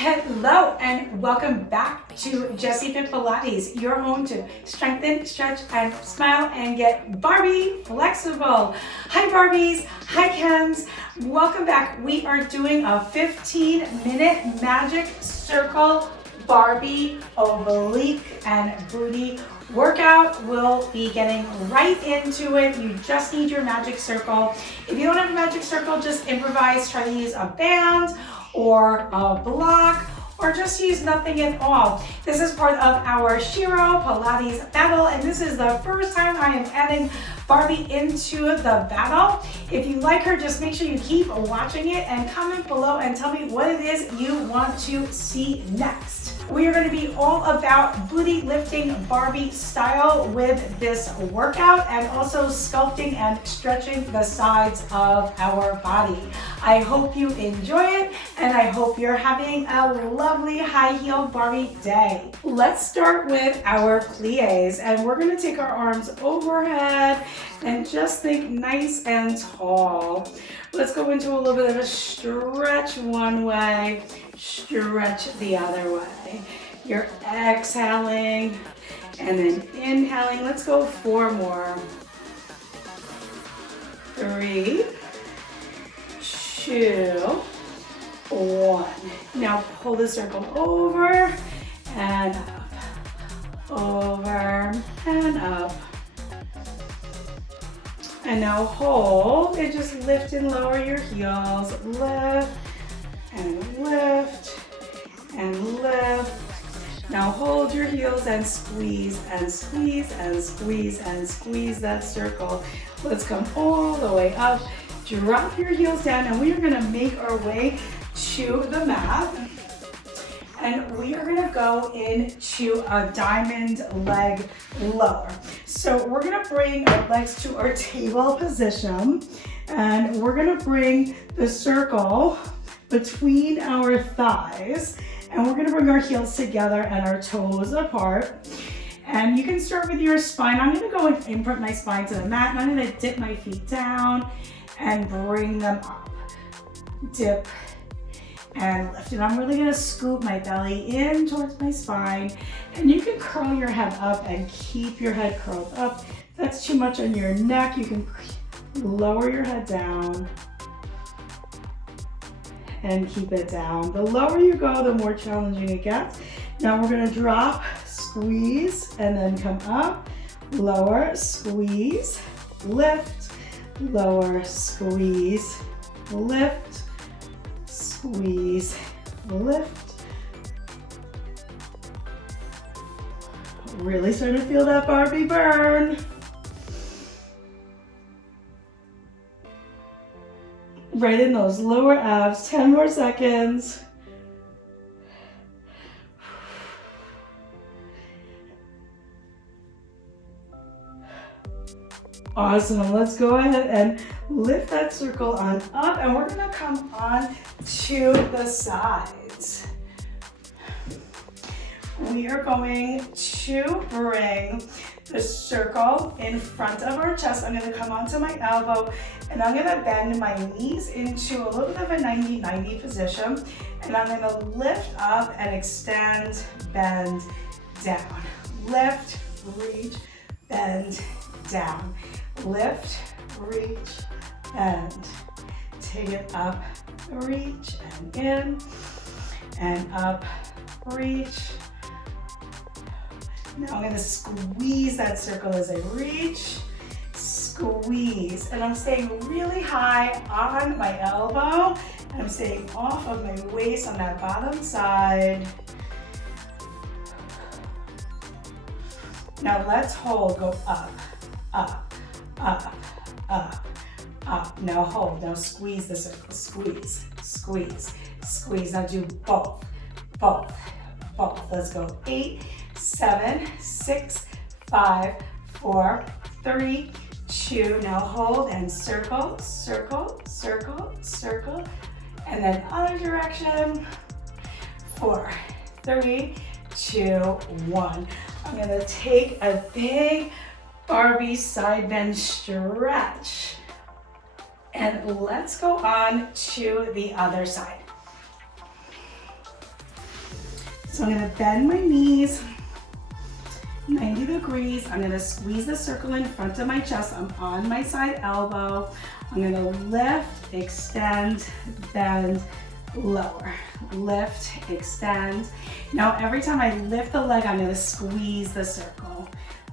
Hello and welcome back to Jessi Fit Pilates, your home to strengthen, stretch, and smile and get Barbie flexible. Hi Barbies, hi Kens, welcome back. We are doing a 15-minute magic circle Barbie oblique and booty workout. We'll be getting right into it. You just need your magic circle. If you don't have a magic circle, just improvise. Try to use a band or a block, or just use nothing at all. This is part of our Shero Pilates Battle, and this is the first time I am adding Barbie into the battle. If you like her, just make sure you keep watching it and comment below and tell me what it is you want to see next. We are going to be all about booty lifting Barbie style with this workout, and also sculpting and stretching the sides of our body. I hope you enjoy it, and I hope you're having a lovely high-heeled Barbie day. Let's start with our pliés, and we're going to take our arms overhead and just think nice and tall. Let's go into a little bit of a stretch one way, stretch the other way. You're exhaling and then inhaling. Let's go 4 more. 3, 2, 1. Now pull the circle over and up, over and up. And now hold and just lift and lower your heels. Lift and lift and lift. Now hold your heels and squeeze and squeeze and squeeze and squeeze that circle. Let's come all the way up. Drop your heels down, and we are going to make our way to the mat. And we are gonna go into a diamond leg lower. So we're gonna bring our legs to our table position, and we're gonna bring the circle between our thighs, and we're gonna bring our heels together and our toes apart. And you can start with your spine. I'm gonna go and input my spine to the mat, and I'm gonna dip my feet down and bring them up. Dip and lift. And I'm really gonna scoop my belly in towards my spine, and you can curl your head up and keep your head curled up. If that's too much on your neck, you can lower your head down and keep it down. The lower you go, the more challenging it gets. Now we're gonna drop, squeeze, and then come up, lower, squeeze, lift, lower, squeeze, lift, squeeze, lift. Really starting to feel that Barbie burn. Right in those lower abs. 10 more seconds. Awesome. Let's go ahead and lift that circle on up, and we're gonna come on to the sides. We are going to bring the circle in front of our chest. I'm gonna come onto my elbow, and I'm gonna bend my knees into a little bit of a 90-90 position, and I'm gonna lift up and extend, bend, down. Lift, reach, bend, down. Lift, reach, bend. Take it up, reach, and in, and up, reach. Now I'm gonna squeeze that circle as I reach, squeeze, and I'm staying really high on my elbow. I'm staying off of my waist on that bottom side. Now let's hold, go up, up, up, up, up. Now hold, now squeeze the circle, squeeze, squeeze, squeeze. Now do both, both, both. Let's go 8, 7, 6, 5, 4, 3, 2. Now hold and circle, circle, circle, circle. And then other direction. 4, 3, 2, 1. I'm gonna take a big Barbie side bend stretch. And let's go on to the other side. So I'm gonna bend my knees 90 degrees. I'm gonna squeeze the circle in front of my chest. I'm on my side elbow. I'm gonna lift, extend, bend, lower. Lift, extend. Now every time I lift the leg, I'm gonna squeeze the circle.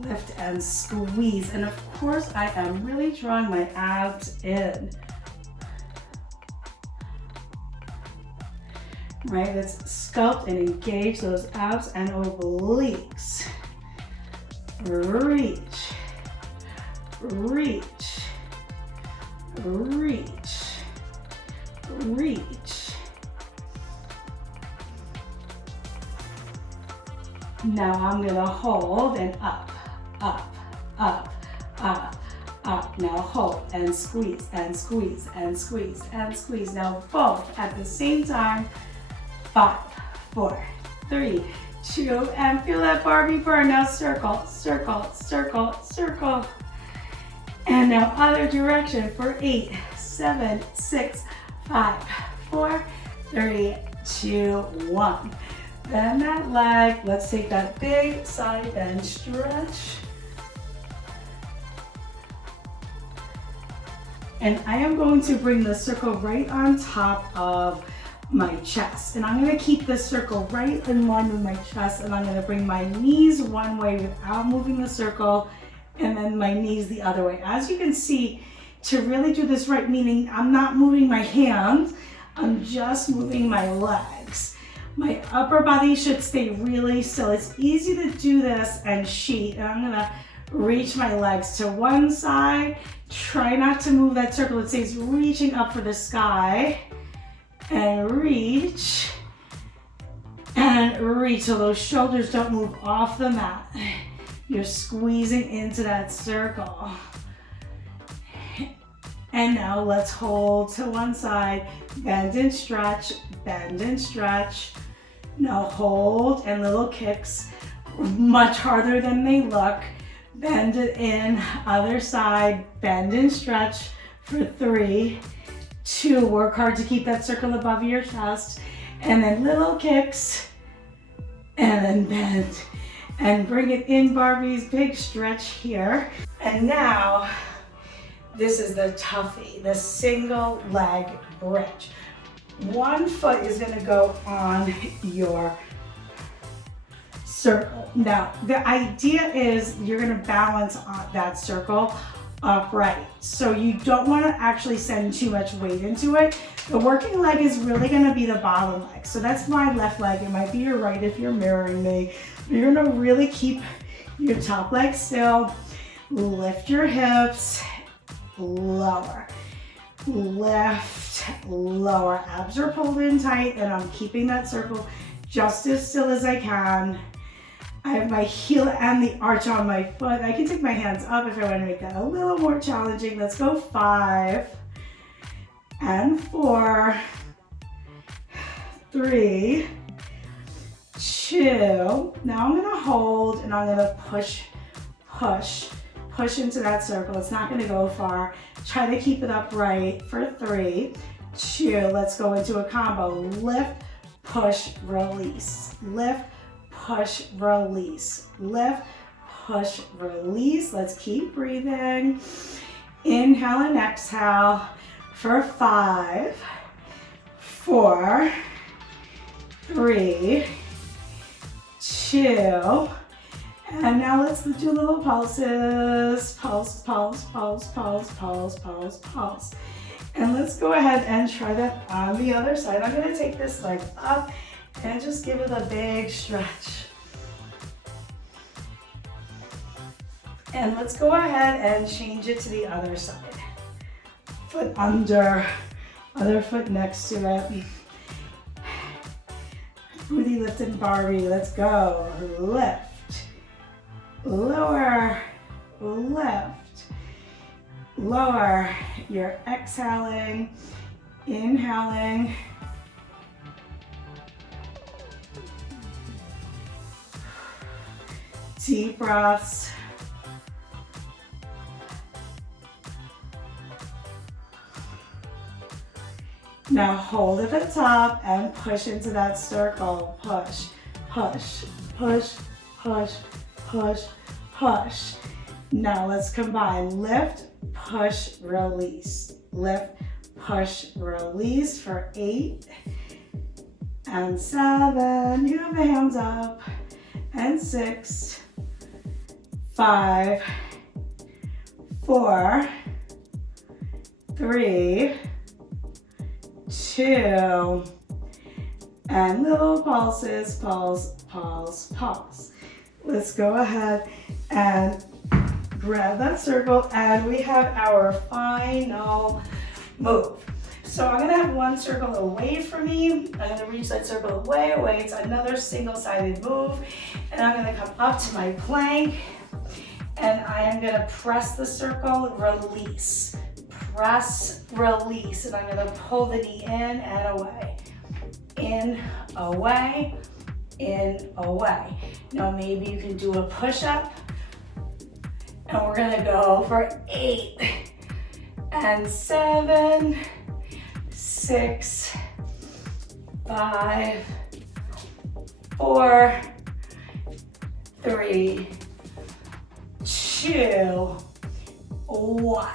Lift and squeeze. And of course, I am really drawing my abs in. Right, let's sculpt and engage those abs and obliques. Reach, reach, reach, reach. Now I'm gonna hold and up, up, up, up, up. Now hold and squeeze and squeeze and squeeze and squeeze. Now both at the same time. 5, 4, 3, 2, and feel that Barbie burn. Now circle, circle, circle, circle. And now other direction for 8, 7, 6, 5, 4, 3, 2, 1. Bend that leg. Let's take that big side bend stretch. And I am going to bring the circle right on top of my chest. And I'm gonna keep this circle right in line with my chest, and I'm gonna bring my knees one way without moving the circle, and then my knees the other way. As you can see, to really do this right, meaning I'm not moving my hands, I'm just moving my legs. My upper body should stay really still. It's easy to do this and sheet, and I'm gonna reach my legs to one side. Try not to move that circle. It stays reaching up for the sky. And reach, so those shoulders don't move off the mat. You're squeezing into that circle. And now let's hold to one side, bend and stretch, bend and stretch. Now hold and little kicks, much harder than they look. Bend it in, other side, bend and stretch for 3, 2, work hard to keep that circle above your chest, and then little kicks, and then bend, and bring it in, Barbies, big stretch here. And now, this is the toughie, the single leg bridge. One foot is gonna go on your circle. Now, the idea is you're gonna balance on that circle upright. So you don't want to actually send too much weight into it. The working leg is really going to be the bottom leg. So that's my left leg. It might be your right if you're mirroring me. You're going to really keep your top leg still. Lift your hips, lower, lift, lower. Abs are pulled in tight, and I'm keeping that circle just as still as I can. I have my heel and the arch on my foot. I can take my hands up if I want to make that a little more challenging. Let's go 5 and 4, 3, 2. Now I'm gonna hold and I'm gonna push, push, push into that circle. It's not gonna go far. Try to keep it upright for 3, 2. Let's go into a combo. Lift, push, release. Lift, push, release. Lift, push, release. Let's keep breathing. Inhale and exhale for 5, 4, 3, 2. And now let's do little pulses. Pulse, pulse, pulse, pulse, pulse, pulse, pulse. And let's go ahead and try that on the other side. I'm gonna take this leg up and just give it a big stretch. And let's go ahead and change it to the other side. Foot under, other foot next to it. Booty lifting Barbie, let's go. Lift, lower, lift, lower. You're exhaling, inhaling. Deep breaths. Now hold at the top and push into that circle. Push, push, push, push, push, push. Now let's combine lift, push, release. Lift, push, release for 8 and 7. You have the hands up. And 6, 5, 4, 3, 2, and little pulses, pulse, pulse, pulse. Let's go ahead and grab that circle, and we have our final move. So I'm gonna have one circle away from me. I'm gonna reach that circle way away. It's another single-sided move. And I'm gonna come up to my plank, and I am gonna press the circle, release. Press, release, and I'm gonna pull the knee in and away. In, away, in, away. Now maybe you can do a push-up, and we're gonna go for 8 and 7, 6, 5, 4, 3, 2, 1.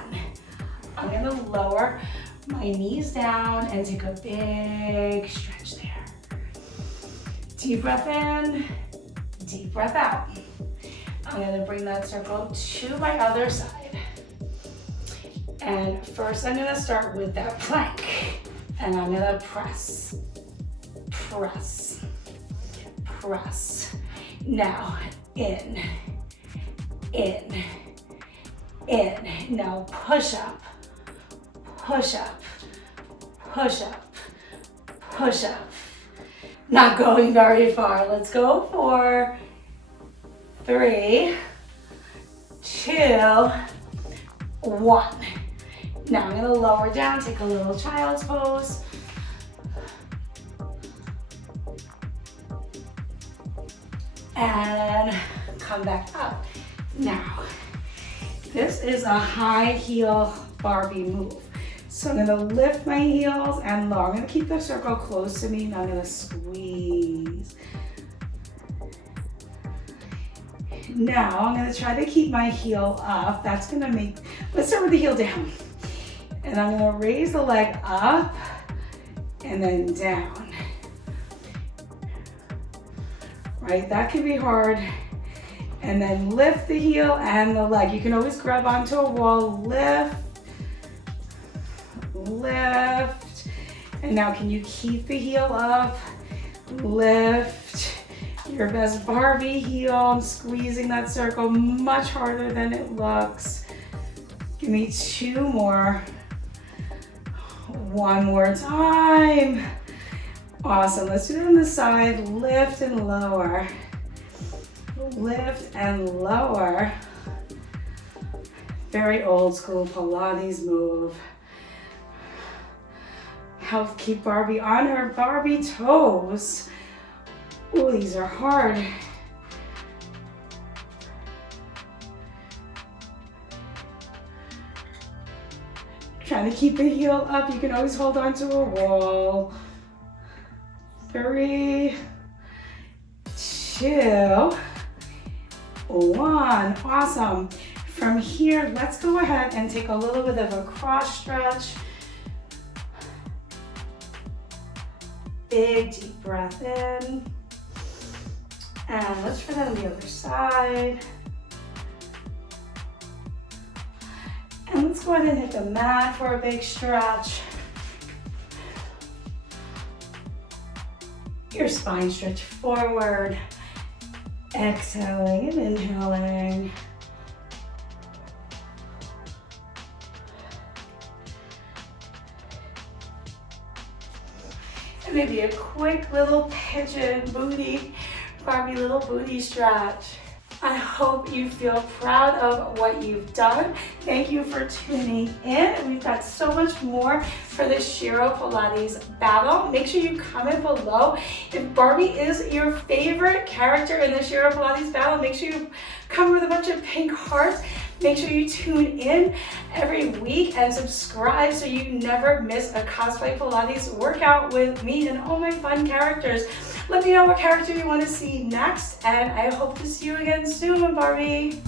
I'm gonna lower my knees down and take a big stretch there. Deep breath in, deep breath out. I'm gonna bring that circle to my other side. And first I'm gonna start with that plank. And I'm gonna press, press, press. Now, in, in, in. Now push up, push up, push up, push up. Not going very far. Let's go for 3, 2, 1. Now I'm gonna lower down, take a little child's pose. And come back up. Now, this is a high heel Barbie move. So I'm gonna lift my heels and lower. I'm gonna keep the circle close to me, and I'm gonna squeeze. Now I'm gonna try to keep my heel up. That's gonna make, let's start with the heel down. And I'm gonna raise the leg up and then down. Right, that can be hard. And then lift the heel and the leg. You can always grab onto a wall, lift, lift. And now can you keep the heel up, lift. Your best Barbie heel. I'm squeezing that circle much harder than it looks. Give me 2 more. 1 more time. Awesome. Let's do it on the side. Lift and lower. Lift and lower. Very old school Pilates move. Help keep Barbie on her Barbie toes. Oh, these are hard. Trying to keep the heel up. You can always hold on to a wall. 3, 2, 1. Awesome. From here, let's go ahead and take a little bit of a cross stretch. Big deep breath in. And let's try that on the other side. And let's go ahead and hit the mat for a big stretch. Your spine stretch forward. Exhaling and inhaling. And maybe a quick little pigeon booty, Barbie little booty stretch. I hope you feel proud of what you've done. Thank you for tuning in. We've got so much more for the Shero Pilates Battle. Make sure you comment below if Barbie is your favorite character in the Shero Pilates Battle. Make sure you come with a bunch of pink hearts. Make sure you tune in every week and subscribe so you never miss a cosplay Pilates workout with me and all my fun characters. Let me know what character you want to see next, and I hope to see you again soon, Barbie.